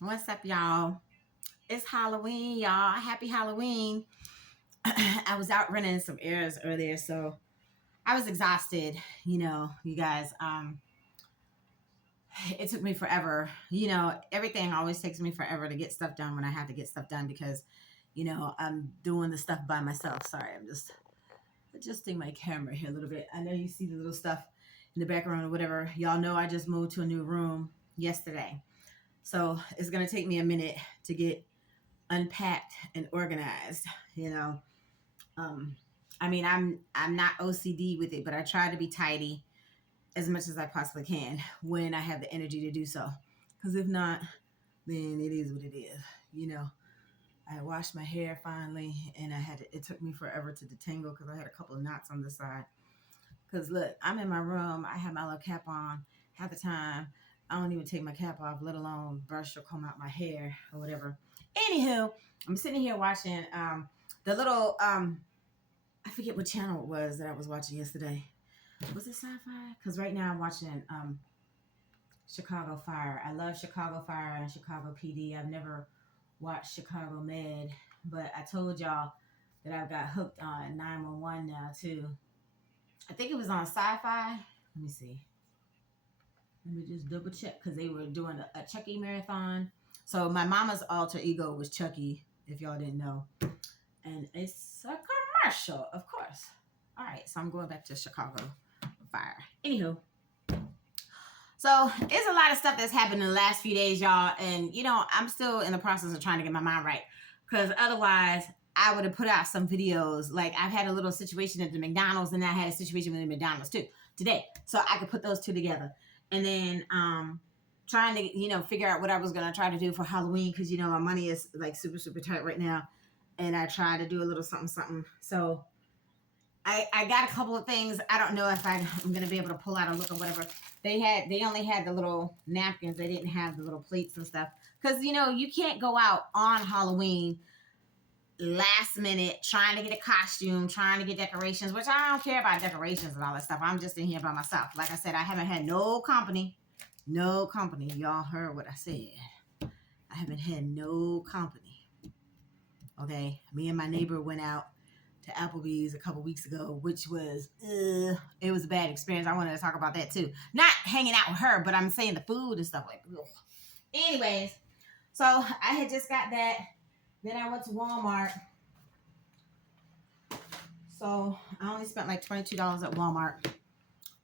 What's up, y'all? It's Halloween, y'all. Happy Halloween. I was out running some errands earlier, so I was exhausted. You guys. It took me forever. Everything always takes me forever to get stuff done when I have to get stuff done because, I'm doing the stuff by myself. Sorry, I'm just adjusting my camera here a little bit. I know you see the little stuff in the background or whatever. Y'all know I just moved to a new room yesterday, so it's gonna take me a minute to get unpacked and organized. You know, um, I'm not OCD with it, but I try to be tidy as much as I possibly can when I have the energy to do so. Because if not, then it is what it is. You know, I washed my hair finally, and it took me forever to detangle because I had a couple of knots on the side. Because look, I'm in my room, I have my little cap on half the time. I don't even take my cap off, let alone brush or comb out my hair or whatever. Anywho, I'm sitting here watching the little I forget what channel it was that I was watching yesterday. Was it sci-fi? Because right now I'm watching Chicago Fire. I love Chicago Fire and Chicago PD. I've never watched Chicago Med, but I told y'all that I've got hooked on 911 now too. I think it was on sci-fi. Let me see. Let me just double check because they were doing a Chucky marathon. So my mama's alter ego was Chucky, if y'all didn't know. And it's a commercial, of course. All right, so I'm going back to Chicago Fire. Anywho, so it's a lot of stuff that's happened in the last few days, y'all. And, I'm still in the process of trying to get my mind right. Because otherwise, I would have put out some videos. Like, I've had a little situation at the McDonald's, and I had a situation with the McDonald's, too, today. So I could put those two together. And then trying to, figure out what I was going to try to do for Halloween. Because, my money is, like, super, super tight right now. And I try to do a little something, something. So I got a couple of things. I don't know if I'm going to be able to pull out a look or whatever. They only had the little napkins. They didn't have the little plates and stuff. Because, you can't go out on Halloween last minute trying to get a costume, trying to get decorations, which I don't care about decorations and all that stuff. I'm just in here by myself. Like I said, I haven't had no company. No company. Y'all heard what I said. I haven't had no company. Okay? Me and my neighbor went out to Applebee's a couple weeks ago, which was, it was a bad experience. I wanted to talk about that too. Not hanging out with her, but I'm saying the food and stuff like, ugh. Anyways, so I had just got that. Then I went to Walmart. So I only spent like $22 at Walmart.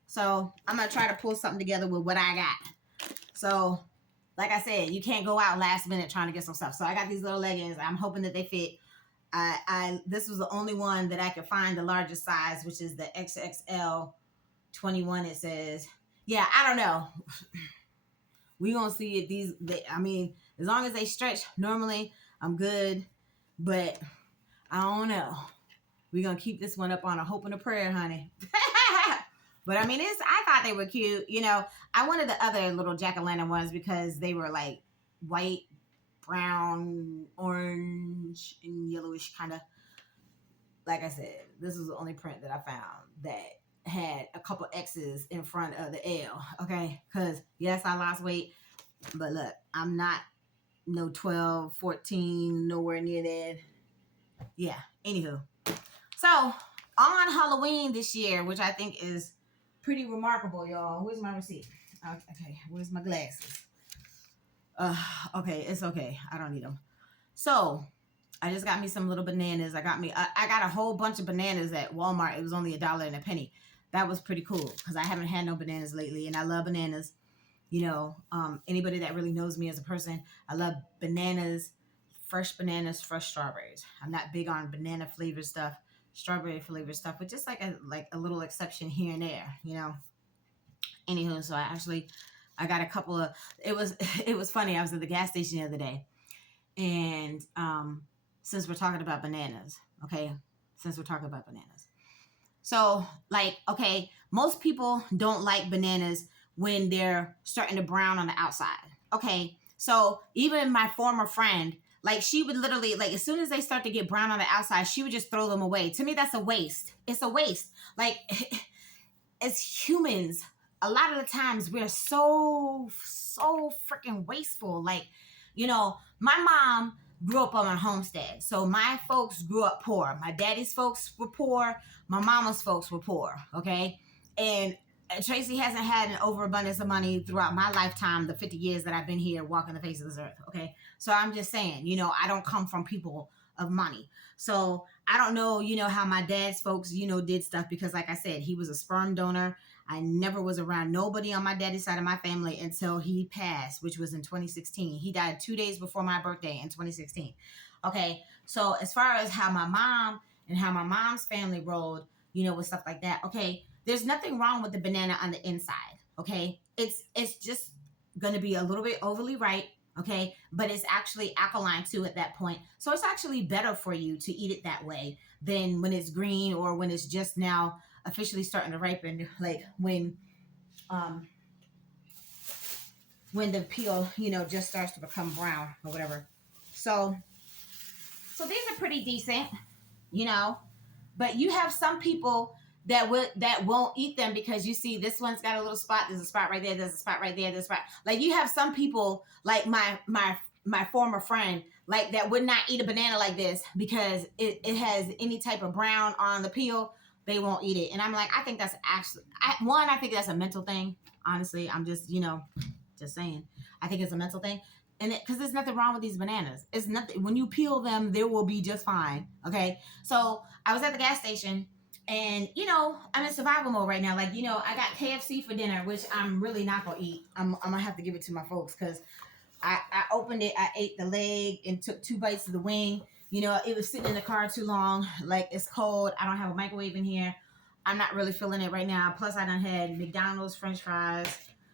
So I'm going to try to pull something together with what I got. So, like I said, you can't go out last minute trying to get some stuff. So I got these little leggings. I'm hoping that they fit. This was the only one that I could find the largest size, which is the XXL 21. It says, yeah, I don't know. We gonna see if as long as they stretch normally, I'm good. But I don't know. We're gonna keep this one up on a hope and a prayer, honey. But I thought they were cute. I wanted the other little jack-o'-lantern ones because they were like white, brown, orange, and yellowish kind of. Like I said, this was the only print that I found that had a couple X's in front of the L. Okay, because yes, I lost weight, but look, I'm not no 12, 14, nowhere near that. Yeah. Anywho, so on Halloween this year, which I think is pretty remarkable, y'all. Where's my receipt? Okay, where's my glasses? Okay, it's okay. I don't need them. So I just got me some little bananas. I got a whole bunch of bananas at Walmart. It was only $1.01. That was pretty cool because I haven't had no bananas lately, and I love bananas. Anybody that really knows me as a person, I love bananas, fresh strawberries. I'm not big on banana flavored stuff, strawberry flavored stuff, but just like a little exception here and there, Anywho, so I got a couple of. It was funny. I was at the gas station the other day, and since we're talking about bananas, okay, so okay, most people don't like bananas when they're starting to brown on the outside. Okay, so even my former friend, she would literally, as soon as they start to get brown on the outside, she would just throw them away. To me, that's a waste. It's a waste. As humans, a lot of the times we're so freaking wasteful. My mom grew up on a homestead. So my folks grew up poor. My daddy's folks were poor. My mama's folks were poor. Okay. And Tracy hasn't had an overabundance of money throughout my lifetime, the 50 years that I've been here walking the face of this earth. Okay. So I'm just saying, I don't come from people of money. So I don't know, how my dad's folks, did stuff because, like I said, he was a sperm donor. I never was around nobody on my daddy's side of my family until he passed, which was in 2016. He died 2 days before my birthday in 2016. Okay, so as far as how my mom and how my mom's family rolled, with stuff like that, okay, there's nothing wrong with the banana on the inside. Okay, it's just gonna be a little bit overly ripe. Okay, but it's actually alkaline too at that point, so it's actually better for you to eat it that way than when it's green or when it's just now officially starting to ripen, like um when the peel just starts to become brown or whatever. So these are pretty decent, you know but you have some people that won't eat them because you see this one's got a little spot, there's a spot right there, there's a spot right there, there's a spot. Like, you have some people like my former friend, like, that would not eat a banana like this because it has any type of brown on the peel. They won't eat it. And I'm like, I think that's actually, I think that's a mental thing. Honestly, I'm just saying. I think it's a mental thing. And because there's nothing wrong with these bananas. It's nothing. When you peel them, they will be just fine. Okay. So I was at the gas station and, I'm in survival mode right now. Like, I got KFC for dinner, which I'm really not going to eat. I'm going to have to give it to my folks because I opened it. I ate the leg and took 2 bites of the wing. It was sitting in the car too long. Like, it's cold. I don't have a microwave in here. I'm not really feeling it right now. Plus, I done had McDonald's French fries.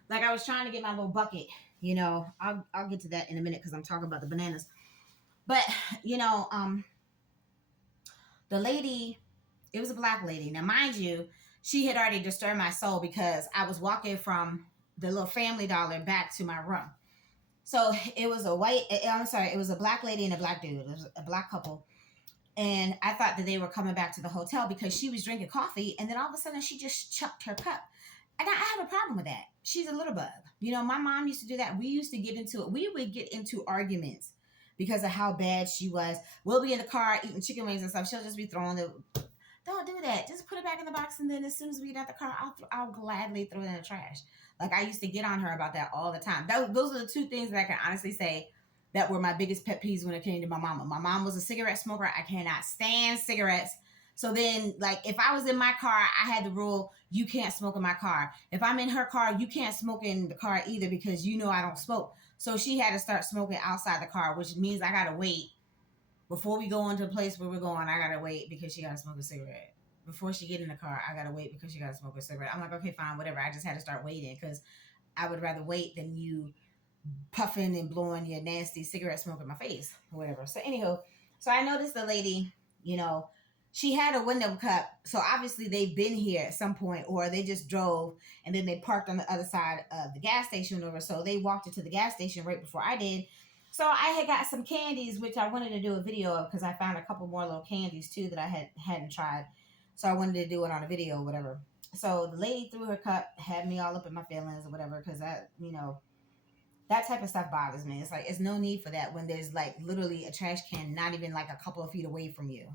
Like, I was trying to get my little bucket. I'll get to that in a minute because I'm talking about the bananas. But the lady, it was a black lady. Now, mind you, she had already disturbed my soul because I was walking from the little Family Dollar back to my room. So it was it was a black lady and a black dude. It was a black couple. And I thought that they were coming back to the hotel because she was drinking coffee. And then all of a sudden she just chucked her cup. And I have a problem with that. She's a little bug. My mom used to do that. We used to get into it. We would get into arguments because of how bad she was. We'll be in the car eating chicken wings and stuff. She'll just be throwing the, don't do that. Just put it back in the box. And then as soon as we get out the car, I'll gladly throw it in the trash. Like, I used to get on her about that all the time. Those are the 2 things that I can honestly say that were my biggest pet peeves when it came to my mama. My mom was a cigarette smoker. I cannot stand cigarettes. So then, like, if I was in my car, I had the rule, you can't smoke in my car. If I'm in her car, you can't smoke in the car either because I don't smoke. So she had to start smoking outside the car, which means I got to wait. Before we go into the place where we're going, I got to wait because she got to smoke a cigarette. Before she get in the car, I got to wait because she got to smoke a cigarette. I'm like, okay, fine, whatever. I just had to start waiting because I would rather wait than you puffing and blowing your nasty cigarette smoke in my face or whatever. So anywho, so I noticed the lady, she had a window cup. So obviously they've been here at some point or they just drove and then they parked on the other side of the gas station or whatever. So they walked into the gas station right before I did. So I had got some candies, which I wanted to do a video of because I found a couple more little candies too that I hadn't tried. So I wanted to do it on a video or whatever. So the lady threw her cup, had me all up in my feelings or whatever because that type of stuff bothers me. It's like, it's no need for that when there's like literally a trash can not even like a couple of feet away from you.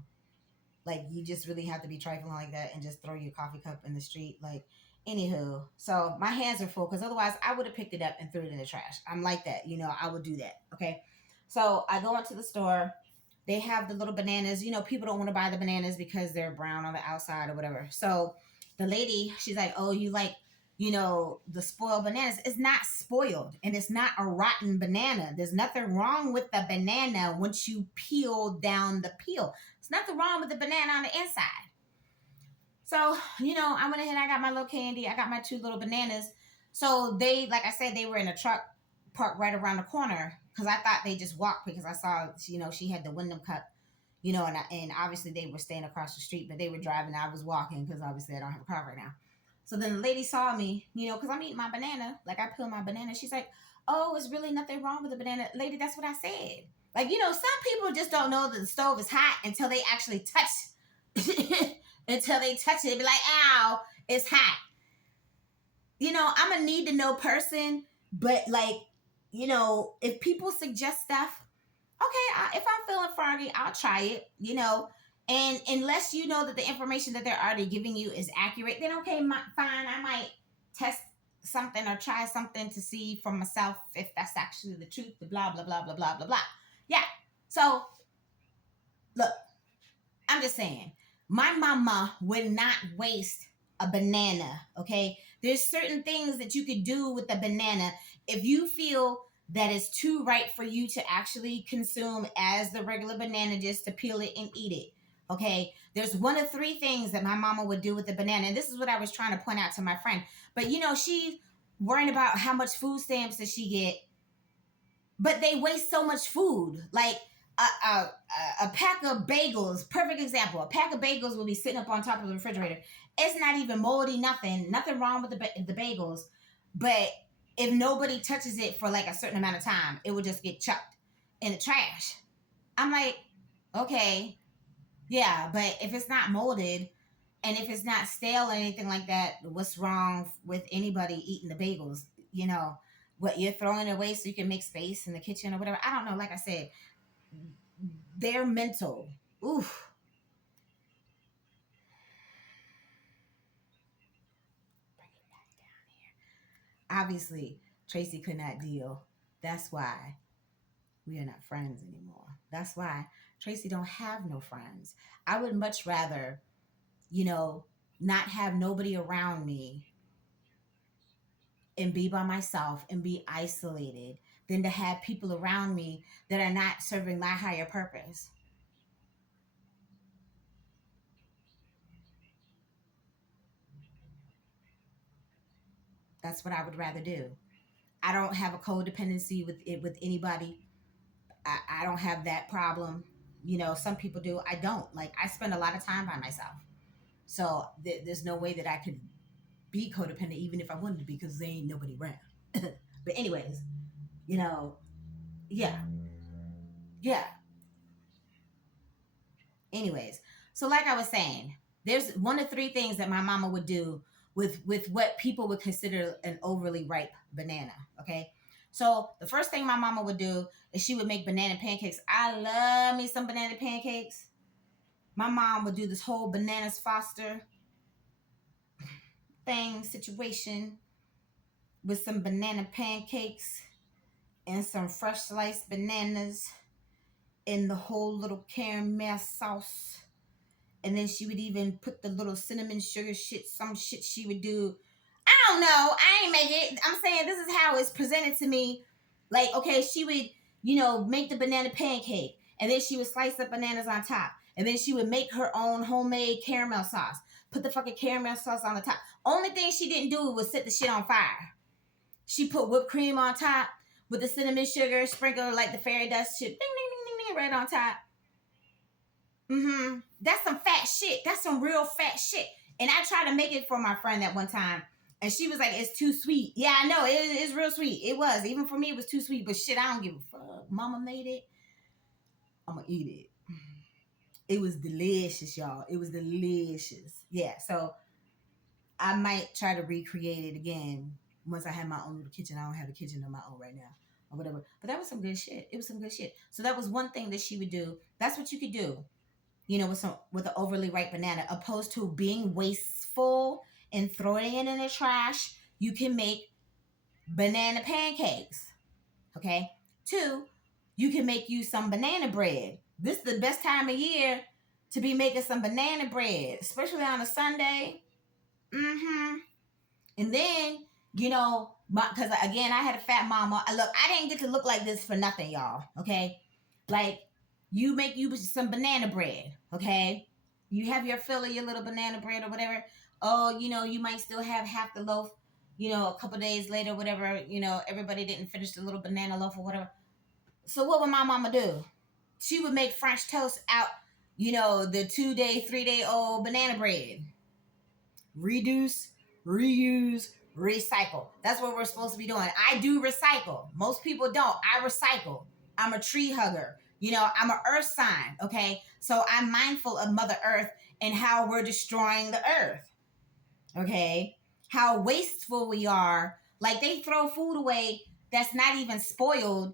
Like, you just really have to be trifling like that and just throw your coffee cup in the street. Like, anywho, so my hands are full because otherwise I would have picked it up and threw it in the trash. I'm like that, I would do that. Okay. So I go into the store. They have the little bananas. People don't want to buy the bananas because they're brown on the outside or whatever. So the lady, she's like, oh, you like, the spoiled bananas. It's not spoiled and it's not a rotten banana. There's nothing wrong with the banana once you peel down the peel. There's nothing wrong with the banana on the inside. So, I went ahead, I got my little candy. I got my 2 little bananas. So they, like I said, they were in a truck parked right around the corner because I thought they just walked because I saw, she had the Wyndham cup, and obviously they were staying across the street, but they were driving. I was walking because obviously I don't have a car right now. So then the lady saw me, because I'm eating my banana. Like, I peel my banana. She's like, oh, it's really nothing wrong with the banana. Lady, that's what I said. Like, some people just don't know that the stove is hot until they actually touch until they touch it. Be like, ow, it's hot. I'm a need to know person, but like, if people suggest stuff, okay, if I'm feeling froggy, I'll try it, and unless you know that the information that they're already giving you is accurate, then okay, fine, I might test something or try something to see for myself if that's actually the truth, the blah, blah, blah, blah, blah, blah, blah. Yeah. So, look, I'm just saying, my mama would not waste a banana, okay? There's certain things that you could do with a banana if you feel that it's too ripe for you to actually consume as the regular banana, just to peel it and eat it, okay? There's one of three things that my mama would do with the banana, and this is what I was trying to point out to my friend. But she's worrying about how much food stamps does she get, but they waste so much food. Like a pack of bagels, perfect example. A pack of bagels will be sitting up on top of the refrigerator. It's not even moldy, nothing wrong with the bagels. But if nobody touches it for like a certain amount of time, it will just get chucked in the trash. I'm like, okay, yeah, but if it's not molded and if it's not stale or anything like that, what's wrong with anybody eating the bagels? What, you're throwing it away so you can make space in the kitchen or whatever. I don't know. Like I said, they're mental. Oof. Bring it back down here. Obviously, Tracy could not deal. That's why we are not friends anymore. That's why Tracy don't have no friends. I would much rather, not have nobody around me and be by myself and be isolated than to have people around me that are not serving my higher purpose. That's what I would rather do. I don't have a codependency with anybody. I don't have that problem. Some people do. I don't. Like, I spend a lot of time by myself. So there's no way that I could be codependent even if I wanted to be, because there ain't nobody around. But anyways, you know, yeah, yeah. Anyways, so like I was saying, there's one of three things that my mama would do with what people would consider an overly ripe banana. Okay, so the first thing my mama would do is she would make banana pancakes. I love me some banana pancakes. My mom would do this whole bananas foster thing situation with some banana pancakes and some fresh sliced bananas in the whole little caramel sauce. And then she would even put the little cinnamon sugar shit, some shit she would do. I don't know. I ain't make it. I'm saying this is how it's presented to me. Like, okay, she would, make the banana pancake. And then she would slice up bananas on top. And then she would make her own homemade caramel sauce. Put the fucking caramel sauce on the top. Only thing she didn't do was set the shit on fire. She put whipped cream on top with the cinnamon sugar, sprinkle like the fairy dust shit, ding, ding, ding, ding, ding, right on top. That's some fat shit. That's some real fat shit. And I tried to make it for my friend that one time, and she was like, "It's too sweet." Yeah, I know it's real sweet. It was, even for me, it was too sweet. But shit, I don't give a fuck. Mama made it. I'm gonna eat it. It was delicious, y'all. It was delicious. Yeah. So I might try to recreate it again once I have my own little kitchen. I don't have a kitchen of my own right now, or whatever. But that was some good shit. It was some good shit. So that was one thing that she would do. That's what you could do, with an overly ripe banana, opposed to being wasteful and throwing it in the trash. You can make banana pancakes. Okay. Two, you can make you some banana bread. This is the best time of year to be making some banana bread, especially on a Sunday. Mm-hmm. And then, because again, I had a fat mama. Look, I didn't get to look like this for nothing, y'all. Okay. Like, you make you some banana bread. Okay. You have your fill of your little banana bread or whatever. Oh, you might still have half the loaf, a couple days later, whatever, everybody didn't finish the little banana loaf or whatever. So what would my mama do? She would make French toast out, the 2-day, 3-day old banana bread. Reduce, reuse, recycle. That's what we're supposed to be doing. I do recycle. Most people don't. I recycle. I'm a tree hugger. I'm an earth sign. Okay. So I'm mindful of Mother Earth and how we're destroying the earth. Okay. How wasteful we are. Like, they throw food away that's not even spoiled,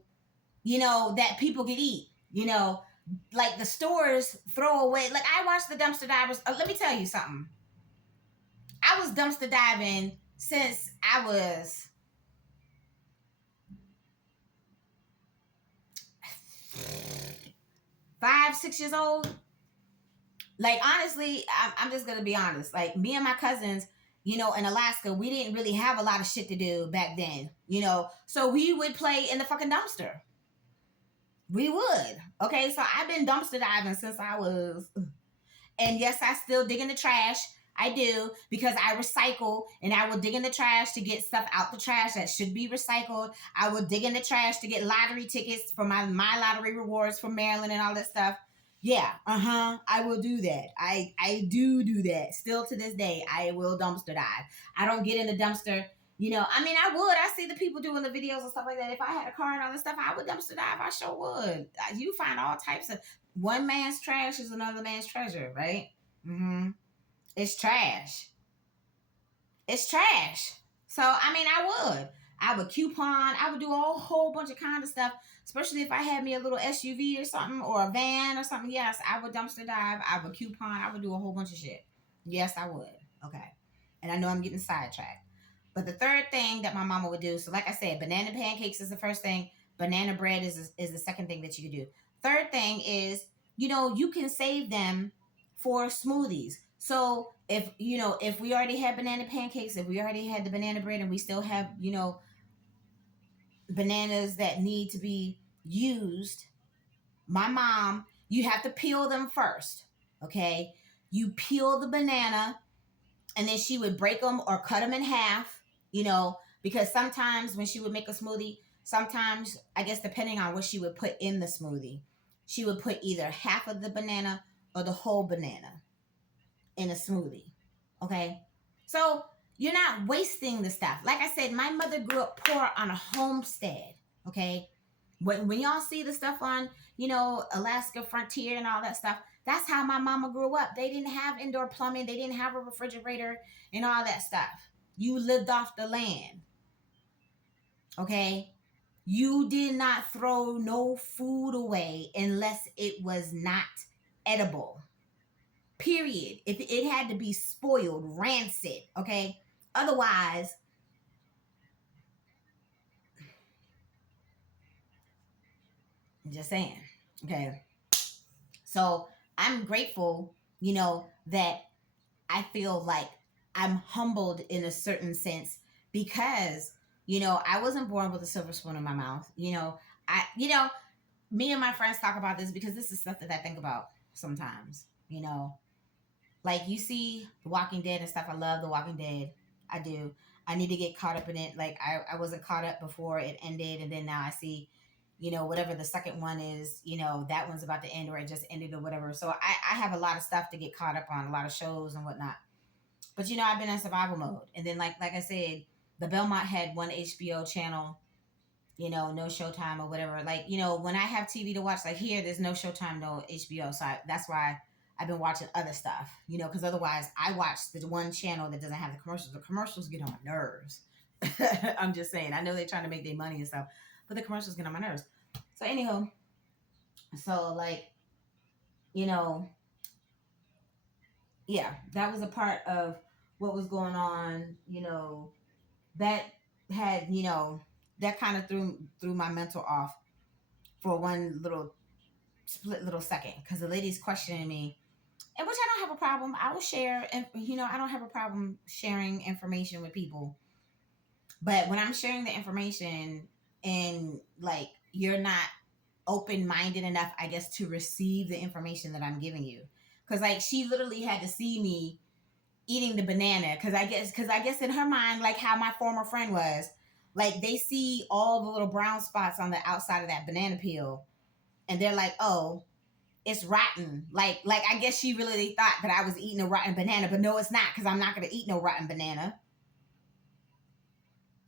you know, that people could eat, you know, like the stores throw away. Like I watched the dumpster divers. Let me tell you something. I was dumpster diving since I was 5, 6 years old. Like honestly, I'm just gonna be honest. Like me and my cousins, you know, in Alaska, we didn't really have a lot of shit to do back then, you know. So we would play in the fucking dumpster. We would. Okay, so I've been dumpster diving since I was. And yes, I still dig in the trash. I do because I recycle and I will dig in the trash to get stuff out the trash that should be recycled. I will dig in the trash to get lottery tickets for my lottery rewards from Maryland and all that stuff. Yeah, I will do that. I do that. Still to this day, I will dumpster dive. I don't get in the dumpster. You know, I mean, I would. I see the people doing the videos and stuff like that. If I had a car and all this stuff, I would dumpster dive. I sure would. You find all types of one man's trash is another man's treasure, right? Mm-hmm. It's trash. It's trash. So I mean, I would coupon. I would do a whole bunch of kind of stuff, especially if I had me a little SUV or something or a van or something. Yes, I would dumpster dive. I would coupon. I would do a whole bunch of shit. Yes, I would. Okay. And I know I'm getting sidetracked. But the third thing that my mama would do, so like I said, banana pancakes is the first thing. Banana bread is the second thing that you could do. Third thing is, you know, you can save them for smoothies. So if you know, if we already had banana pancakes, if we already had the banana bread, and we still have, you know, bananas that need to be used, my mom, you have to peel them first. Okay, you peel the banana and then she would break them or cut them in half, you know, because sometimes when she would make a smoothie, sometimes, I guess, depending on what she would put in the smoothie, she would put either half of the banana or the whole banana in a smoothie. Okay. So you're not wasting the stuff. Like I said, my mother grew up poor on a homestead. Okay. When y'all see the stuff on, you know, Alaska Frontier and all that stuff, that's how my mama grew up. They didn't have indoor plumbing, they didn't have a refrigerator and all that stuff. You lived off the land. Okay. You did not throw no food away unless it was not edible. Period. If it had to be spoiled, rancid, okay? Otherwise, I'm just saying. Okay. So I'm grateful, you know, that I feel like I'm humbled in a certain sense because, you know, I wasn't born with a silver spoon in my mouth. You know, me and my friends talk about this because this is stuff that I think about sometimes, you know. Like you see The Walking Dead and stuff. I love The Walking Dead. I do. I need to get caught up in it. Like I wasn't caught up before it ended, and then now I see, you know, whatever the second one is, you know, that one's about to end or it just ended or whatever. So I have a lot of stuff to get caught up on, a lot of shows and whatnot. But you know, I've been in survival mode. And then like I said, the Belmont had one HBO channel, you know, no Showtime or whatever. Like, you know, when I have TV to watch, like here, there's no Showtime, no HBO. So that's why I've been watching other stuff, you know, because otherwise I watch the one channel that doesn't have the commercials. The commercials get on my nerves. I'm just saying. I know they're trying to make their money and stuff, but the commercials get on my nerves. So, anyhow, so like, you know, yeah, that was a part of what was going on, you know, that had, you know, that kind of threw my mental off for one little split little second because the lady's questioning me, and which I don't have a problem. I will share, and you know, I don't have a problem sharing information with people. But when I'm sharing the information and like you're not open minded enough, I guess, to receive the information that I'm giving you, because like she literally had to see me eating the banana because I guess in her mind, like how my former friend was, like they see all the little brown spots on the outside of that banana peel, and they're like, oh, it's rotten. Like I guess she really thought that I was eating a rotten banana, but no, it's not because I'm not gonna eat no rotten banana.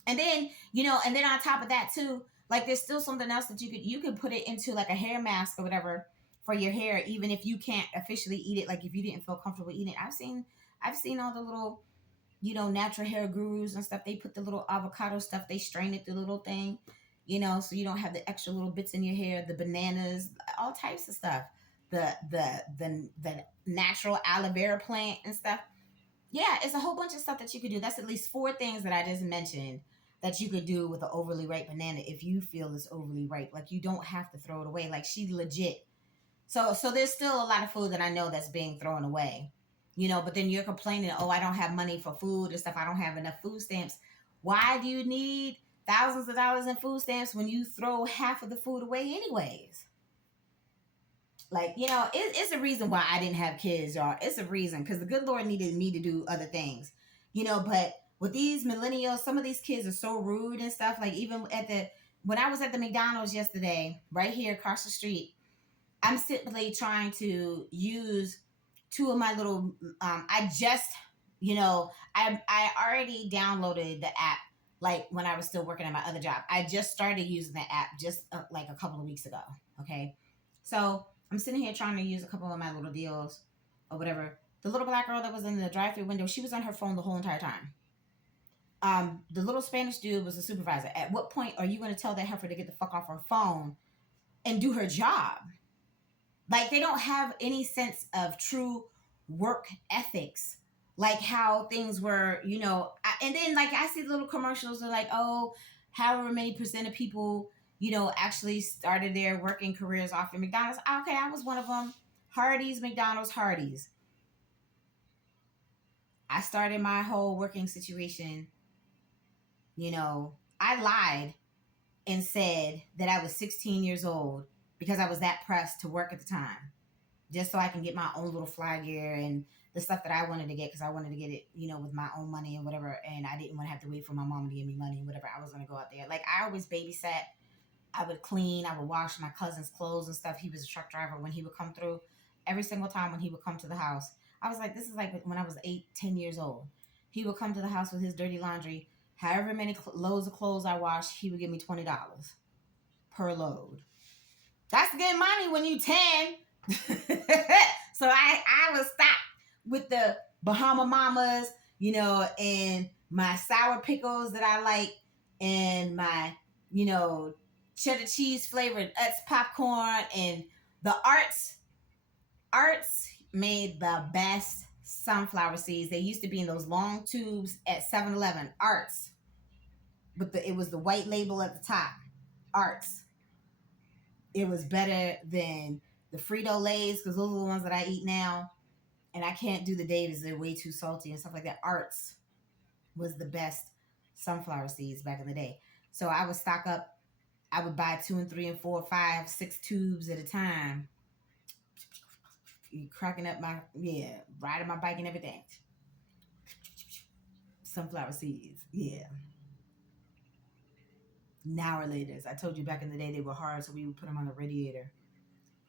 And then, you know, and then on top of that too, like there's still something else that you could put it into like a hair mask or whatever for your hair, even if you can't officially eat it. Like if you didn't feel comfortable eating it, I've seen all the little natural hair gurus and stuff, they put the little avocado stuff, they strain it, the little thing, so you don't have the extra little bits in your hair, the bananas, all types of stuff. The natural aloe vera plant and stuff. Yeah, it's a whole bunch of stuff that you could do. That's at least four things that I just mentioned that you could do with an overly ripe banana if you feel it's overly ripe. Like you don't have to throw it away. Like she legit. So there's still a lot of food that I know that's being thrown away. But then you're complaining, oh, I don't have money for food and stuff. I don't have enough food stamps. Why do you need thousands of dollars in food stamps when you throw half of the food away anyways? Like, it's a reason why I didn't have kids, y'all. It's a reason because the good Lord needed me to do other things, but with these millennials, some of these kids are so rude and stuff. Like, even when I was at the McDonald's yesterday, right here across the street, I'm simply trying to use two of my little, I just, I already downloaded the app like when I was still working at my other job. I just started using the app just like a couple of weeks ago. Okay. So I'm sitting here trying to use a couple of my little deals or whatever. The little black girl that was in the drive-through window, she was on her phone the whole entire time. The little Spanish dude was a supervisor. At what point are you going to tell that heifer to get the fuck off her phone and do her job? Like, they don't have any sense of true work ethics, like how things were, and then like I see the little commercials are like, oh, however many percent of people, actually started their working careers off in McDonald's. Okay, I was one of them. Hardee's, McDonald's, Hardee's. I started my whole working situation, I lied and said that I was 16 years old because I was that pressed to work at the time, just so I can get my own little fly gear and the stuff that I wanted to get, because I wanted to get it, with my own money and whatever. And I didn't want to have to wait for my mom to give me money and whatever. I was going to go out there. Like, I always babysat. I would clean. I would wash my cousin's clothes and stuff. He was a truck driver when he would come through. Every single time when he would come to the house, I was like, this is like when I was 8, 10 years old. He would come to the house with his dirty laundry. However many loads of clothes I washed, he would give me $20 per load. That's good money when you 10. So I was stopped with the Bahama Mamas, and my sour pickles that I like, and my, cheddar cheese flavored Utz popcorn, and the Arts made the best sunflower seeds. They used to be in those long tubes at 7-Eleven. Arts, but it was the white label at the top. Arts. It was better than the Frito-Lays, because those are the ones that I eat now. And I can't do the Davis. They're way too salty and stuff like that. Arts was the best sunflower seeds back in the day. So I would stock up. I would buy 2 and 3 and 4, 5, 6 tubes at a time. Cracking up riding my bike and everything. Sunflower seeds. Yeah. Now or later. I told you back in the day they were hard, so we would put them on the radiator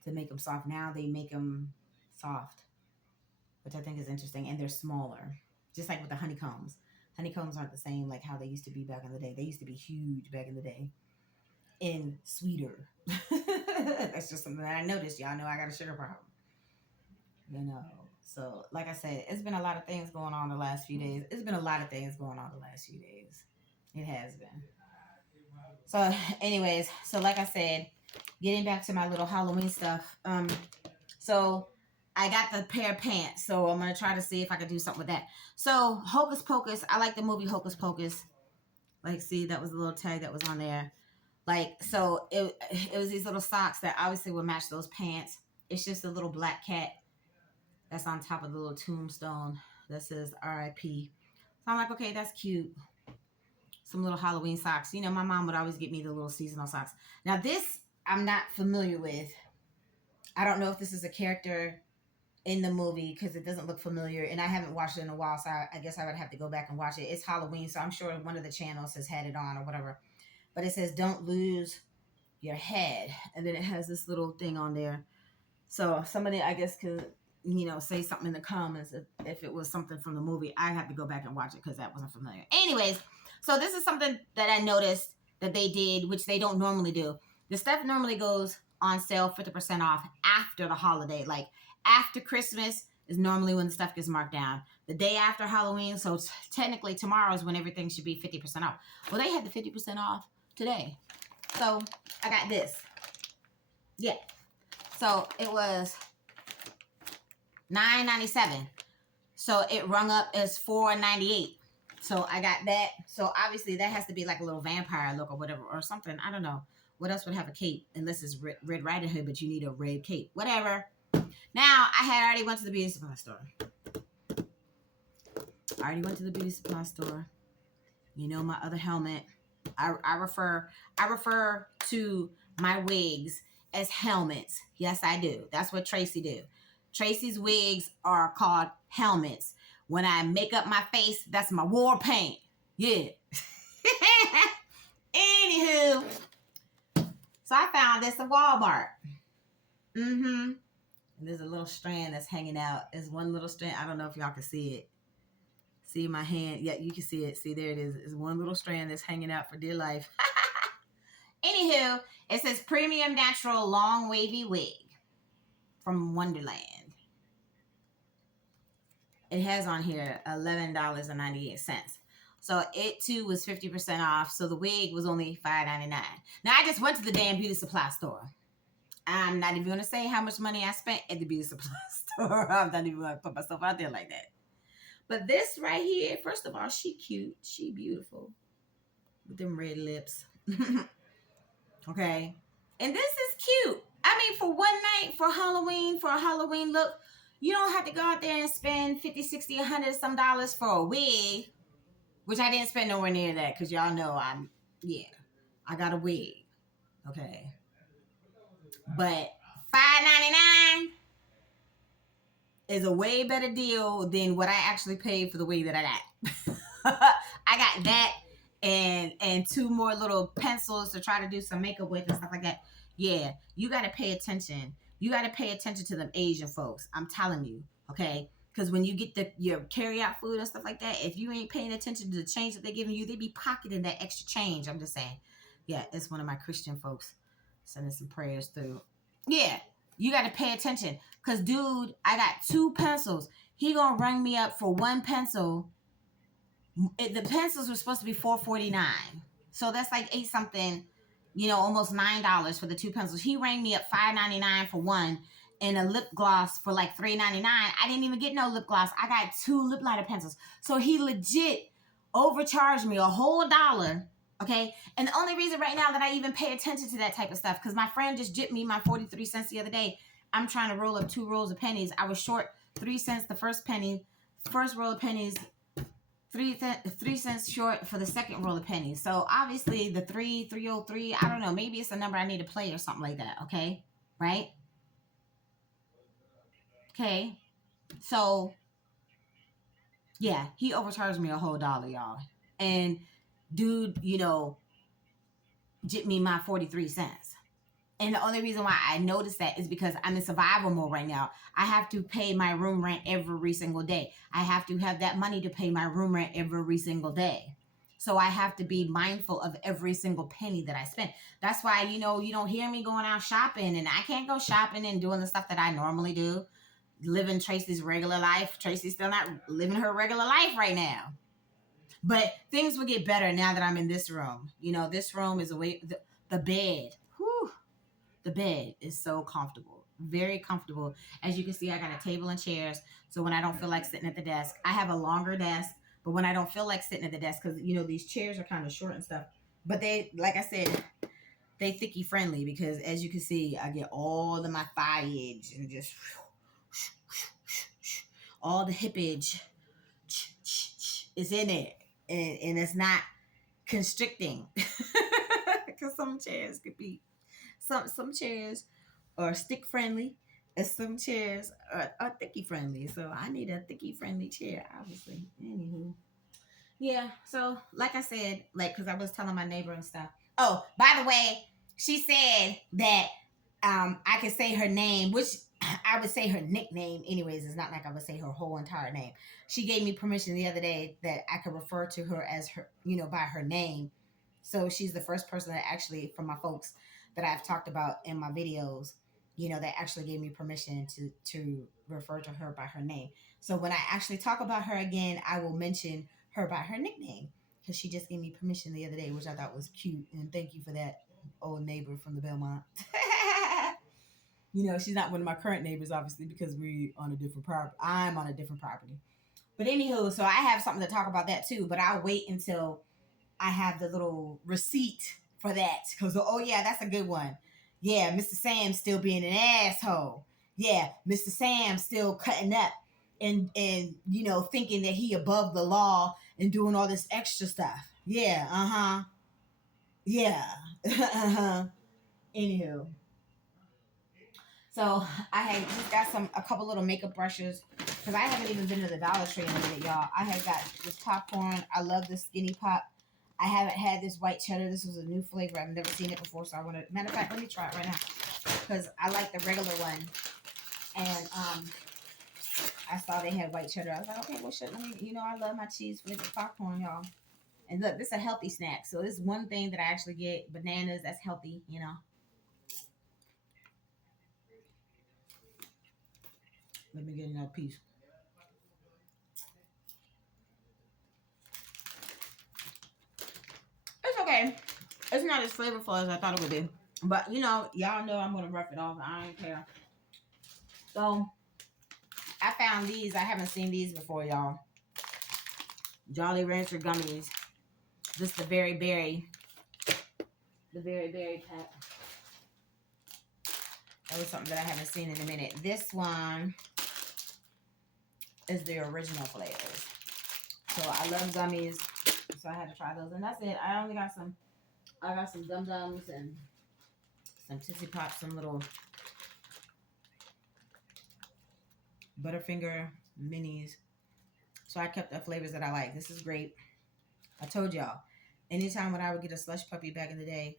to make them soft. Now they make them soft, which I think is interesting, and they're smaller. Just like with the honeycombs. Honeycombs aren't the same like how they used to be back in the day. They used to be huge back in the day and sweeter. That's just something that I noticed. Y'all know I got a sugar problem. So like I said, it's been a lot of things going on the last few days. It's been a lot of things going on the last few days. It has been. So anyways, so like I said, getting back to my little Halloween stuff. So I got the pair of pants, so I'm gonna try to see if I can do something with that. So Hocus Pocus, I like the movie Hocus Pocus. Like, see, that was a little tag that was on there. Like, so it was these little socks that obviously would match those pants. It's just a little black cat that's on top of the little tombstone that says R.I.P. So I'm like, okay, that's cute. Some little Halloween socks. My mom would always get me the little seasonal socks. Now this I'm not familiar with. I don't know if this is a character in the movie because it doesn't look familiar, and I haven't watched it in a while, so I guess I would have to go back and watch it. It's Halloween, so I'm sure one of the channels has had it on or whatever. But it says, don't lose your head. And then it has this little thing on there. So somebody, I guess, could, say something in the comments if it was something from the movie. I have to go back and watch it because that wasn't familiar. Anyways, so this is something that I noticed that they did, which they don't normally do. The stuff normally goes on sale 50% off after the holiday, like after Christmas. is normally when the stuff gets marked down. The day after Halloween, so technically tomorrow is when everything should be 50% off. Well, they had the 50% off today. So I got this. Yeah. So it was $9.97. So it rung up as $4.98. So I got that. So obviously that has to be like a little vampire look or whatever or something. I don't know. What else would have a cape unless it's Red Riding Hood, but you need a red cape. Whatever. Now I had already went to the beauty supply store. You know my other helmet. I refer to my wigs as helmets. Yes, I do. That's what Tracy do. Tracy's wigs are called helmets. When I make up my face, that's my war paint. Yeah. Anywho, so I found this at Walmart. Mm-hmm. And there's a little strand that's hanging out. There's one little strand. I don't know if y'all can see it. See my hand? Yeah, you can see it. See, there it is. It's one little strand that's hanging out for dear life. Anywho, it says Premium Natural Long Wavy Wig from Wonderland. It has on here $11.98. So it too was 50% off. So the wig was only $5.99. Now I just went to the damn beauty supply store. I'm not even going to say how much money I spent at the beauty supply store. I'm not even going to put myself out there like that. But this right here, first of all, she cute. She beautiful. With them red lips. Okay. And this is cute. I mean, for one night, for Halloween, for a Halloween look, you don't have to go out there and spend $50, $60, $100 some dollars for a wig. Which I didn't spend nowhere near that because y'all know I got a wig. Okay. But $5.99 is a way better deal than what I actually paid for the wig that I got. I got that and two more little pencils to try to do some makeup with and stuff like that. Yeah, you got to pay attention. You got to pay attention to them Asian folks. I'm telling you, okay? Because when you get your carry-out food and stuff like that, if you ain't paying attention to the change that they're giving you, they be pocketing that extra change. I'm just saying. Yeah, it's one of my Christian folks sending some prayers through. Yeah, you got to pay attention. Because, dude, I got two pencils. He going to ring me up for one pencil. The pencils were supposed to be $4.49. So that's like eight something, almost $9 for the two pencils. He rang me up $5.99 for one and a lip gloss for like $3.99. I didn't even get no lip gloss. I got two lip liner pencils. So he legit overcharged me a whole dollar. Okay. And the only reason right now that I even pay attention to that type of stuff, because my friend just jipped me my 43 cents the other day. I'm trying to roll up 2 rolls of pennies. I was short 3 cents the first roll of pennies, 3 cents short for the second roll of pennies. So obviously the 303, I don't know, maybe it's a number I need to play or something like that. Okay. Right. Okay. So yeah, he overcharged me a whole dollar, y'all. And dude, jipped me my 43 cents. And the only reason why I noticed that is because I'm in survival mode right now. I have to pay my room rent every single day. I have to have that money to pay my room rent every single day. So I have to be mindful of every single penny that I spend. That's why, you don't hear me going out shopping, and I can't go shopping and doing the stuff that I normally do. Living Tracy's regular life. Tracy's still not living her regular life right now. But things will get better now that I'm in this room. This room is the bed. Whew. The bed is so comfortable. Very comfortable. As you can see, I got a table and chairs. So when I don't feel like sitting at the desk, I have a longer desk. But when I don't feel like sitting at the desk, because, these chairs are kind of short and stuff. But they, like I said, they thicky friendly because as you can see, I get all of my thigh edge and just all the hip edge is in it. And it's not constricting. Because some chairs could be, some chairs are stick friendly and some chairs are thicky friendly. So I need a thicky friendly chair, obviously. Anywho. Yeah, so like I said, because I was telling my neighbor and stuff. Oh, by the way, she said that I could say her name, which I would say her nickname anyways. It's not like I would say her whole entire name. She gave me permission the other day that I could refer to her as her, by her name. So she's the first person that actually, from my folks, that I've talked about in my videos, They actually gave me permission to refer to her by her name. So when I actually talk about her again, I will mention her by her nickname because she just gave me permission the other day, which I thought was cute. And thank you for that, old neighbor from the Belmont. She's not one of my current neighbors, obviously, because we on a different property. I'm on a different property. But anywho, so I have something to talk about that too. But I'll wait until I have the little receipt for that. Because, oh, yeah, that's a good one. Yeah, Mr. Sam still being an asshole. Yeah, Mr. Sam still cutting up and thinking that he above the law and doing all this extra stuff. Yeah, uh-huh. Yeah. uh-huh. Anywho. So I had just got a couple little makeup brushes because I haven't even been to the Dollar Tree in a minute, y'all. I had got this popcorn. I love this Skinny Pop. I haven't had this white cheddar. This was a new flavor. I've never seen it before, so I want to. Matter of fact, let me try it right now because I like the regular one. And I saw they had white cheddar. I was like, okay, well, shit. Let me. I love my cheese flavored popcorn, y'all. And look, this is a healthy snack. So this is one thing that I actually get bananas. That's healthy. Let me get another piece. It's okay. It's not as flavorful as I thought it would be. But y'all know I'm gonna rough it off. I don't care. So I found these. I haven't seen these before, y'all. Jolly Rancher gummies. Just the very berry. The very berry pack. That was something that I haven't seen in a minute. This one is the original flavors. So I love gummies. So I had to try those. And that's it. I got some Dum Dums and some Tootsie Pops, some little Butterfinger minis. So I kept the flavors that I like. This is great. I told y'all, anytime when I would get a slush puppy back in the day,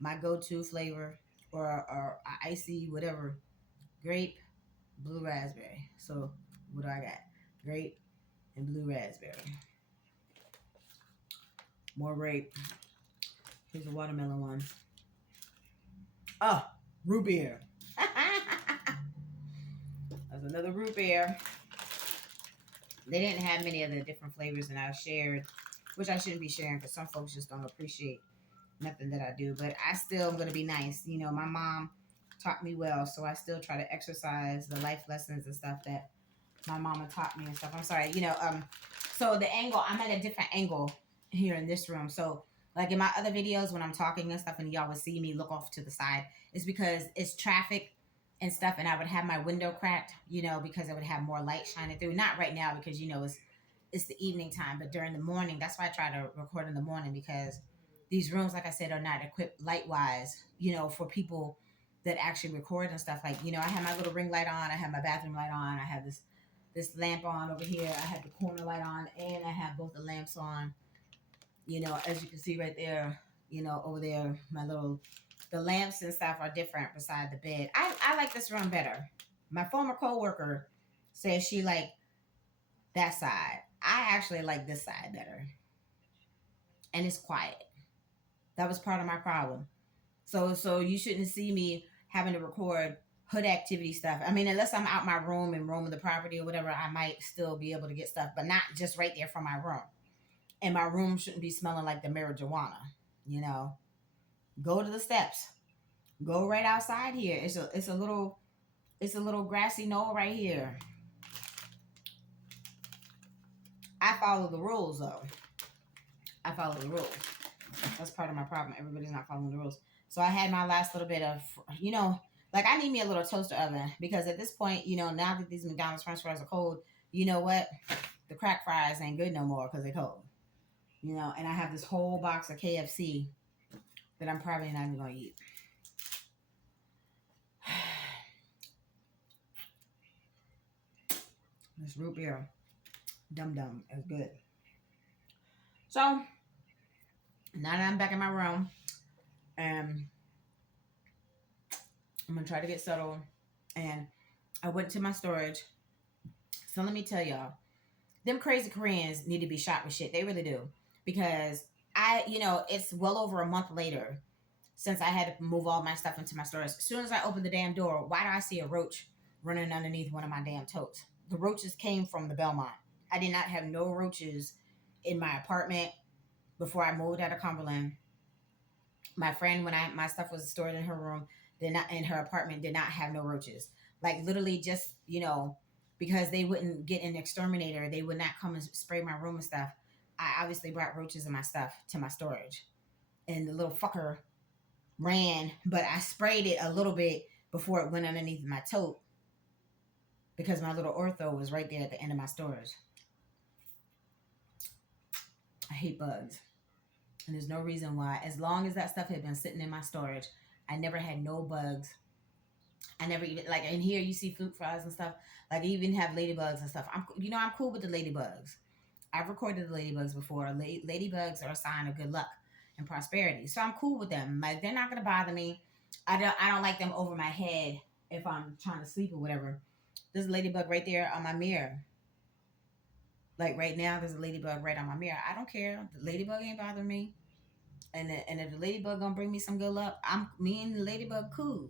my go-to flavor or icy whatever, grape, blue raspberry. So what do I got? Grape and blue raspberry. More grape. Here's the watermelon one. Oh, root beer. That's another root beer. They didn't have many of the different flavors, and I shared, which I shouldn't be sharing because some folks just don't appreciate nothing that I do. But I still am going to be nice. My mom taught me well, so I still try to exercise the life lessons and stuff that my mama taught me and stuff. I'm sorry, so the angle, I'm at a different angle here in this room. So like in my other videos when I'm talking and stuff and y'all would see me look off to the side, it's because it's traffic and stuff and I would have my window cracked, because it would have more light shining through. Not right now because it's the evening time, but during the morning, that's why I try to record in the morning because these rooms, like I said, are not equipped light wise, for people that actually record and stuff. Like, I have my little ring light on, I have my bathroom light on, I have this lamp on over here. I have the corner light on and I have both the lamps on. As you can see right there, over there, the lamps and stuff are different beside the bed. I like this room better. My former coworker says she like that side. I actually like this side better. And it's quiet. That was part of my problem. So you shouldn't see me having to record hood activity stuff. I mean, unless I'm out my room and roaming the property or whatever, I might still be able to get stuff, but not just right there from my room. And my room shouldn't be smelling like the marijuana. Go to the steps. Go right outside here. It's a little grassy knoll right here. I follow the rules though. I follow the rules. That's part of my problem. Everybody's not following the rules. So I had my last little bit of, like I need me a little toaster oven because at this point, now that these McDonald's French fries are cold, you know what? The crack fries ain't good no more because they're cold. And I have this whole box of KFC that I'm probably not even going to eat. This root beer, Dum Dum, is good. So now that I'm back in my room, and I'm gonna try to get settled, and I went to my storage. So let me tell y'all, them crazy Koreans need to be shot with shit. They really do, because it's well over a month later, since I had to move all my stuff into my storage. As soon as I opened the damn door, why do I see a roach running underneath one of my damn totes? The roaches came from the Belmont. I did not have no roaches in my apartment before I moved out of Cumberland. My friend, when my stuff was stored in her room, did not in her apartment, did not have no roaches. Like literally, just because they wouldn't get an exterminator, they would not come and spray my room and stuff. I obviously brought roaches in my stuff to my storage, and the little fucker ran, but I sprayed it a little bit before it went underneath my tote because my little ortho was right there at the end of my storage. I hate bugs. And there's no reason why. As long as that stuff had been sitting in my storage, I never had no bugs. I never even like in here you see fruit flies and stuff. Like I even have ladybugs and stuff. I'm cool with the ladybugs. I've recorded the ladybugs before. Ladybugs are a sign of good luck and prosperity. So I'm cool with them. Like they're not gonna bother me. I don't like them over my head if I'm trying to sleep or whatever. There's a ladybug right there on my mirror. Like right now, there's a ladybug right on my mirror. I don't care. The ladybug ain't bothering me. And if the ladybug gonna bring me some good luck, I'm me and the ladybug cool.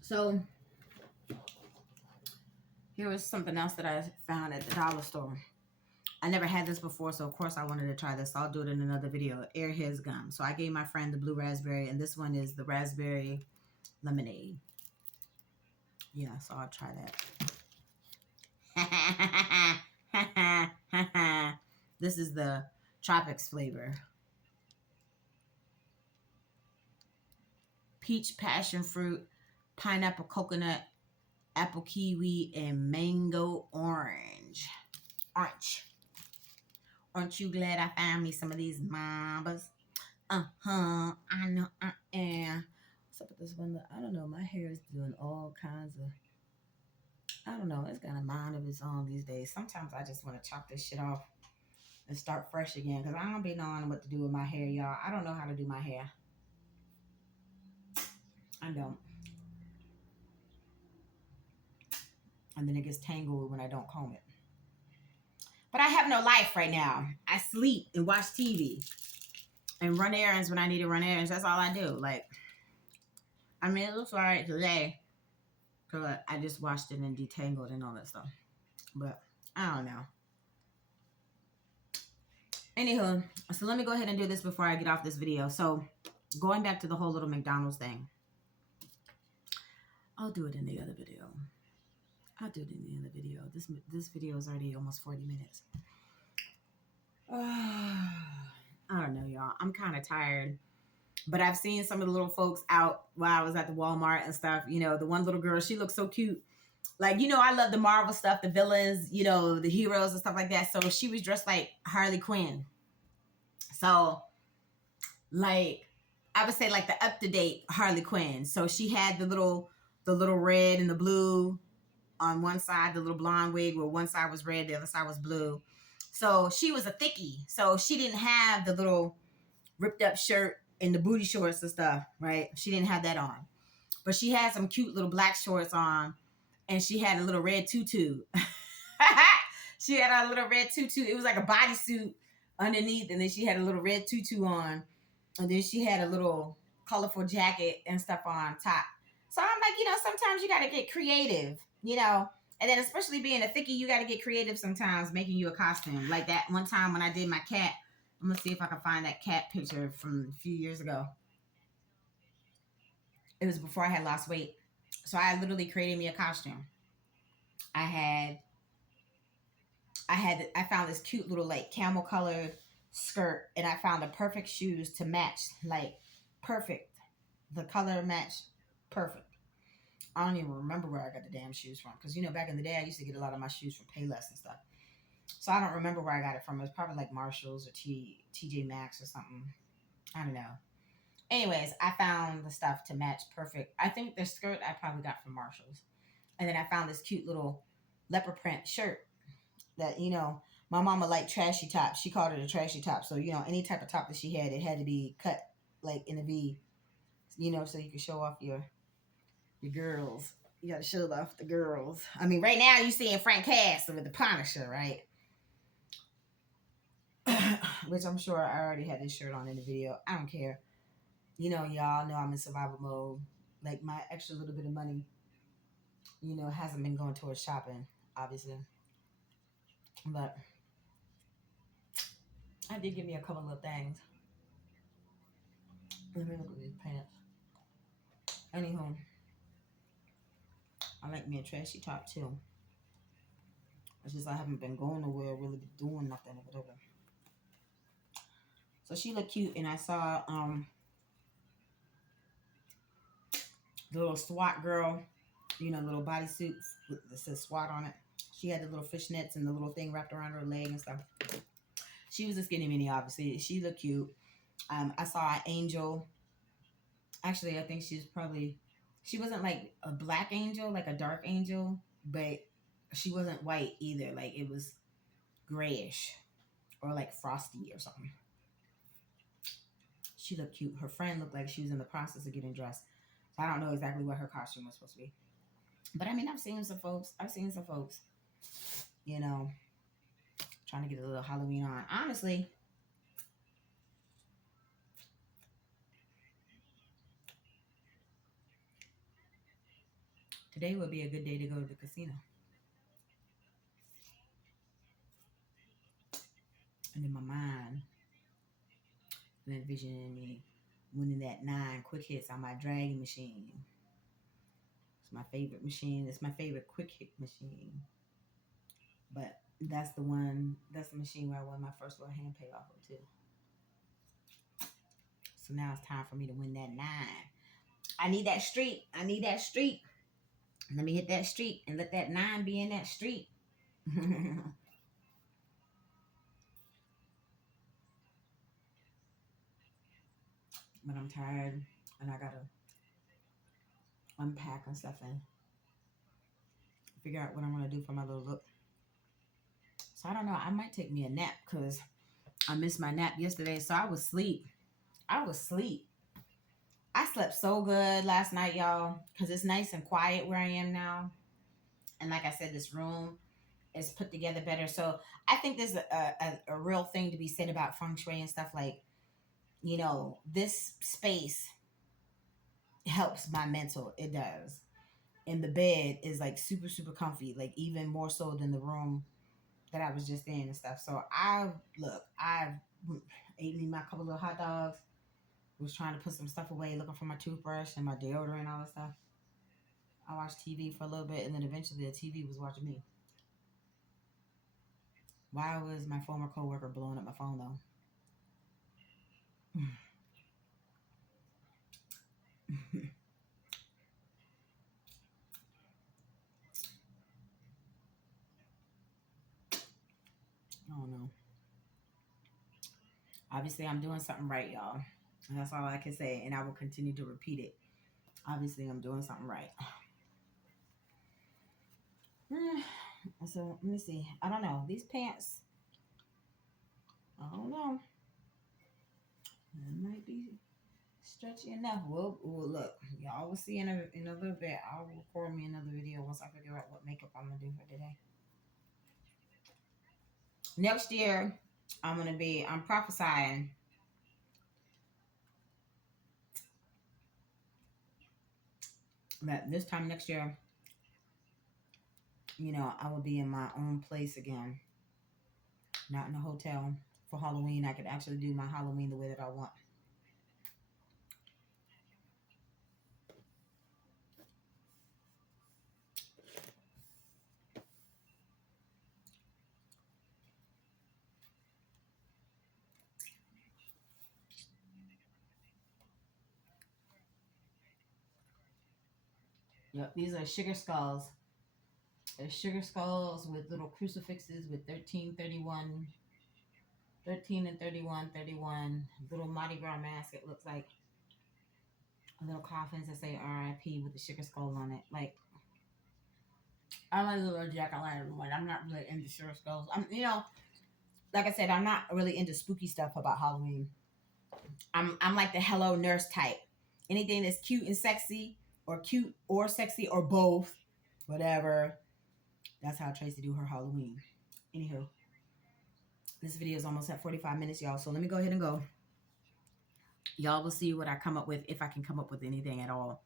So here was something else that I found at the dollar store. I never had this before, so of course I wanted to try this. So I'll do it in another video. Airheads gum. So I gave my friend the blue raspberry, and this one is the raspberry lemonade. Yeah, so I'll try that. This is the tropics flavor. Peach, passion fruit, pineapple, coconut, apple, kiwi, and mango orange. Aren't you glad I found me some of these mambas? I know I am. What's up with this one? I don't know. My hair is doing all kinds of. I don't know. It's got a mind of its own these days. Sometimes I just want to chop this shit off and start fresh again because I don't be knowing what to do with my hair, y'all. I don't know how to do my hair. I don't. And then it gets tangled when I don't comb it. But I have no life right now. I sleep and watch TV and run errands when I need to run errands. That's all I do. Like, I mean, it looks all right today because I just washed it and detangled and all that stuff. But I don't know. Anywho, so let me go ahead and do this before I get off this video. So going back to the whole little McDonald's thing. I'll do it in the other video. This video is already almost 40 minutes. I don't know, y'all. I'm kind of tired. But I've seen some of the little folks out while I was at the Walmart and stuff. You know, the one little girl, she looks so cute. Like, I love the Marvel stuff, the villains, the heroes and stuff like that. So she was dressed like Harley Quinn. So, like, I would say like the up-to-date Harley Quinn. So she had the little red and the blue on one side, the little blonde wig where one side was red, the other side was blue. So she was a thickie. So she didn't have the little ripped up shirt and the booty shorts and stuff, right? She didn't have that on. But she had some cute little black shorts on, and she had a little red tutu. She had a little red tutu. It was like a bodysuit underneath, and then she had a little red tutu on, and then she had a little colorful jacket and stuff on top. So I'm like, sometimes you got to get creative, and then especially being a thickie, you got to get creative sometimes making you a costume. Like that one time when I did my cat, I'm going to see if I can find that cat picture from a few years ago. It was before I had lost weight. So I literally created me a costume. I found this cute little like camel colored skirt, and I found the perfect shoes to match, like perfect. The color matched perfect. I don't even remember where I got the damn shoes from because back in the day I used to get a lot of my shoes from Payless and stuff. So I don't remember where I got it from. It was probably like Marshalls or TJ Maxx or something. I don't know. Anyways, I found the stuff to match perfect. I think the skirt I probably got from Marshalls. And then I found this cute little leopard print shirt that, my mama liked trashy tops. She called it a trashy top. So, any type of top that she had, it had to be cut like in a V, so you could show off your girls. You gotta show off the girls. I mean, right now you seeing Frank Castle with the Punisher, right? Which I'm sure I already had this shirt on in the video. I don't care. Y'all know I'm in survival mode. Like my extra little bit of money, hasn't been going towards shopping, obviously. But I did give me a couple of things. Let me look at these pants. Anywho, I like me a trashy top too. It's just I haven't been going nowhere, really doing nothing or whatever. So she looked cute, and I saw the little SWAT girl, little bodysuit that says SWAT on it. She had the little fishnets and the little thing wrapped around her leg and stuff. She was a skinny mini, obviously. She looked cute. I saw an angel. Actually, I think she wasn't like a black angel, like a dark angel, but she wasn't white either. Like it was grayish or like frosty or something. She looked cute. Her friend looked like she was in the process of getting dressed. So I don't know exactly what her costume was supposed to be. But I mean, I've seen some folks, you know, trying to get a little Halloween on. Honestly, today would be a good day to go to the casino. And in my mind, I'm envisioning me winning that 9 quick hits on my dragon machine. It's my favorite machine. It's my favorite quick hit machine. But that's the machine where I won my first little hand payoff of too. So now it's time for me to win that 9. I need that street. I need that street. Let me hit that street and let that 9 be in that street. But I'm tired and I gotta unpack and stuff and figure out what I'm gonna do for my little look. So I don't know. I might take me a nap because I missed my nap yesterday. So I was asleep. I was asleep. I slept so good last night, y'all, because it's nice and quiet where I am now. And like I said, this room is put together better. So I think there's a real thing to be said about feng shui and stuff like, this space helps my mental. It does. And the bed is like super, super comfy, like even more so than the room that I was just in and stuff. So I ate me my couple of hot dogs, was trying to put some stuff away, looking for my toothbrush and my deodorant and all that stuff. I watched TV for a little bit and then eventually the TV was watching me. Why was my former coworker blowing up my phone though? I don't know. Obviously, I'm doing something right, y'all. And that's all I can say. And I will continue to repeat it. Obviously, I'm doing something right. So, let me see. I don't know. These pants, I don't know. It might be stretchy enough. Well, look. Y'all will see in a little bit. I'll record me another video once I figure out what makeup I'm going to do for today. Next year, I'm prophesying that this time next year, I will be in my own place again, not in a hotel for Halloween. I could actually do my Halloween the way that I want. Yep, these are sugar skulls. They're sugar skulls with little crucifixes with 13 and 31, 31. Little Mardi Gras mask. It looks like little coffins that say RIP with the sugar skull on it. Like, I like the little jack o' lantern one. I'm not really into sugar skulls. Like I said, I'm not really into spooky stuff about Halloween. I'm like the Hello Nurse type. Anything that's cute and sexy or cute or sexy or both, whatever. That's how Tracy do her Halloween. Anywho, this video is almost at 45 minutes, y'all. So let me go ahead and go. Y'all will see what I come up with, if I can come up with anything at all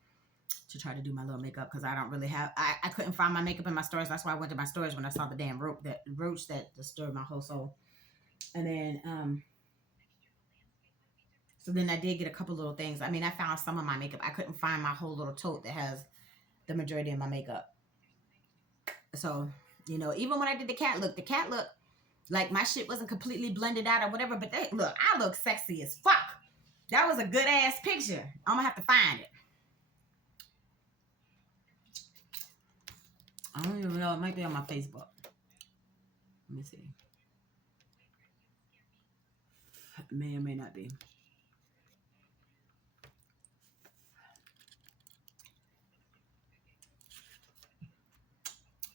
to try to do my little makeup, because I don't really have, I couldn't find my makeup in my stores. That's why I went to my stores when I saw the damn roach that disturbed my whole soul. And then so then I did get a couple little things. I mean, I found some of my makeup. I couldn't find my whole little tote that has the majority of my makeup. So, you know, even when I did the cat look like my shit wasn't completely blended out or whatever, but look, I look sexy as fuck. That was a good ass picture. I'm gonna have to find it. I don't even know. It might be on my Facebook. Let me see. It may or may not be.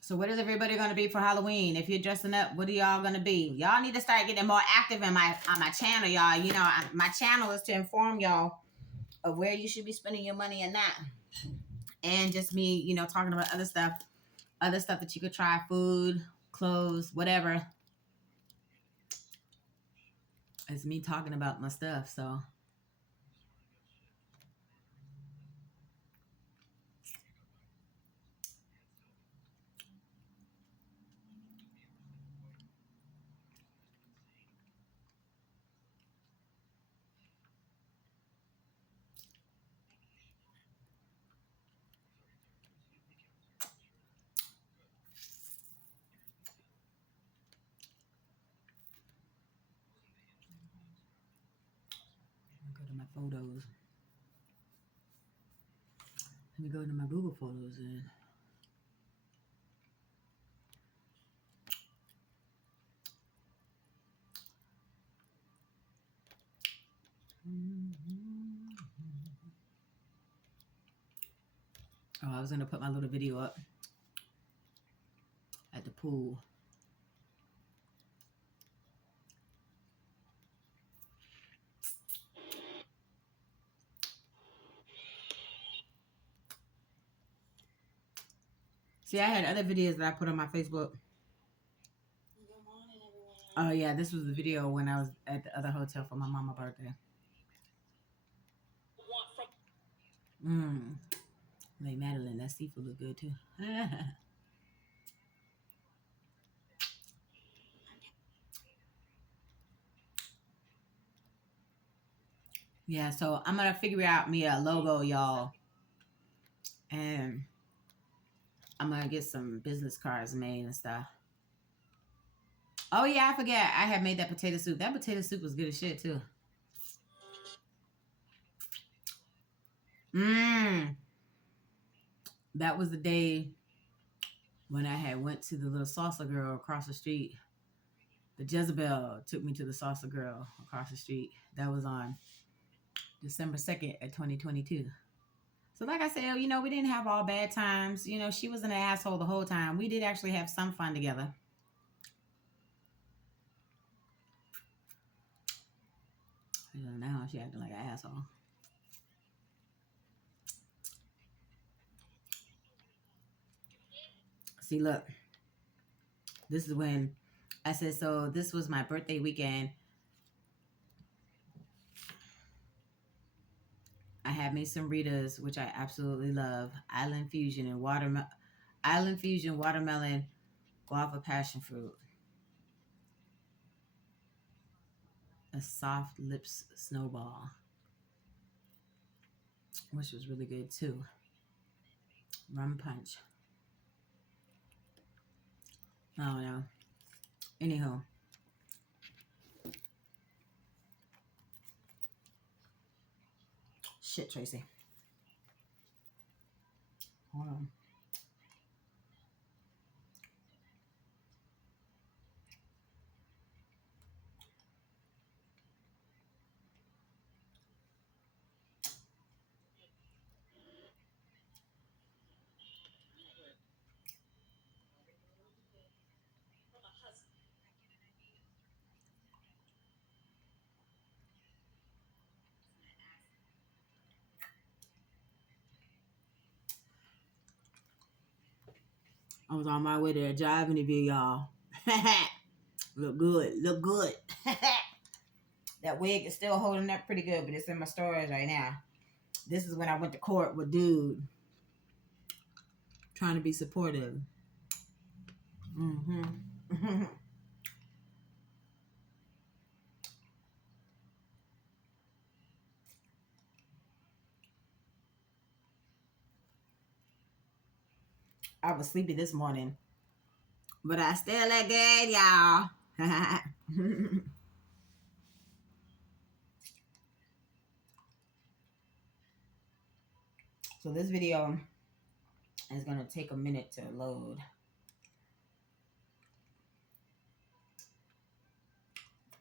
So what is everybody gonna be for Halloween? If you're dressing up, what are y'all gonna be? Y'all need to start getting more active in on my channel, y'all. You know, my channel is to inform y'all of where you should be spending your money and not. And just me, you know, talking about other stuff that you could try, food, clothes, whatever. It's me talking about my stuff, so. Go to my photos. Let me go to my Google Photos and. Oh, I was gonna put my little video up at the pool. See, I had other videos that I put on my Facebook. Oh yeah, this was the video when I was at the other hotel for my mama's birthday. Like Madeline, that seafood look good too. Yeah, so I'm gonna figure out me a logo, y'all, and I'm gonna get some business cards made and stuff. Oh yeah, I forget. I had made that potato soup. That potato soup was good as shit too. That was the day when I had went to the little salsa girl across the street. The Jezebel took me to the salsa girl across the street. That was on December 2nd of 2022. So like I said, you know, we didn't have all bad times. You know, she was an asshole the whole time. We did actually have some fun together. You know, now she acting like an asshole. See, look. This is when I said, so this was my birthday weekend. I had made some Ritas, which I absolutely love. Island Fusion, watermelon, guava, passion fruit. A soft lips snowball, which was really good too. Rum punch. Oh no. Anyhow. Shit, Tracy. Hold on. I was on my way to a job interview, y'all. Look good. Look good. That wig is still holding up pretty good, but it's in my storage right now. This is when I went to court with dude. Trying to be supportive. Mm-hmm. I was sleepy this morning, but I still look good, y'all. So this video is gonna take a minute to load.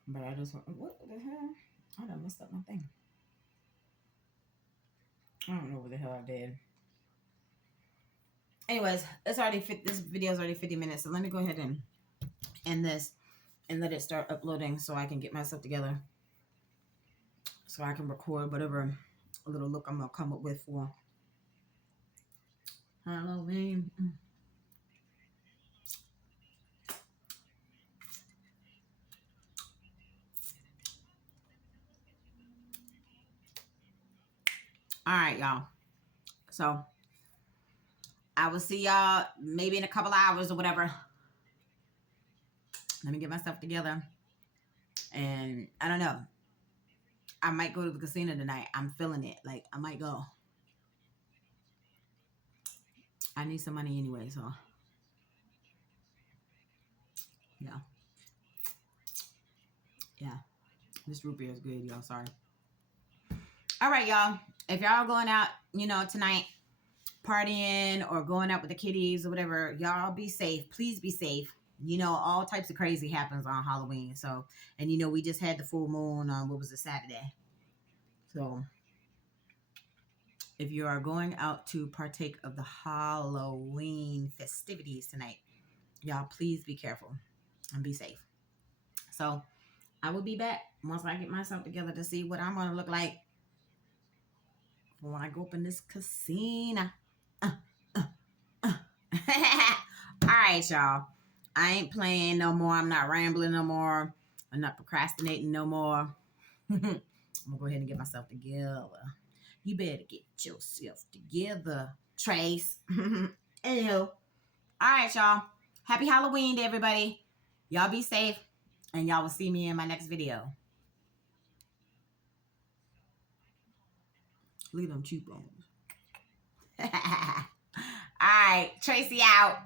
But I just want, what the hell? I done messed up my thing. I don't know what the hell I did. Anyways, it's already this video is already 50 minutes, so let me go ahead and end this and let it start uploading so I can get myself together, so I can record whatever little look I'm gonna come up with for Halloween. All right, y'all. So I will see y'all maybe in a couple hours or whatever. Let me get myself together. And I don't know. I might go to the casino tonight. I'm feeling it. Like, I might go. I need some money anyway, so yeah. Yeah. This root beer is good, y'all. Sorry. All right, y'all. If y'all going out, tonight, partying or going out with the kiddies or whatever, y'all be safe. Please be safe. All types of crazy happens on Halloween. So, and we just had the full moon on, what was it, Saturday. So, if you are going out to partake of the Halloween festivities tonight, y'all please be careful and be safe. So, I will be back once I get myself together to see what I'm going to look like when I go up in this casino. All right, y'all. I ain't playing no more. I'm not rambling no more. I'm not procrastinating no more. I'm going to go ahead and get myself together. You better get yourself together, Trace. Anywho. All right, y'all. Happy Halloween to everybody. Y'all be safe. And y'all will see me in my next video. Look at them cheekbones. All right. Tracy out.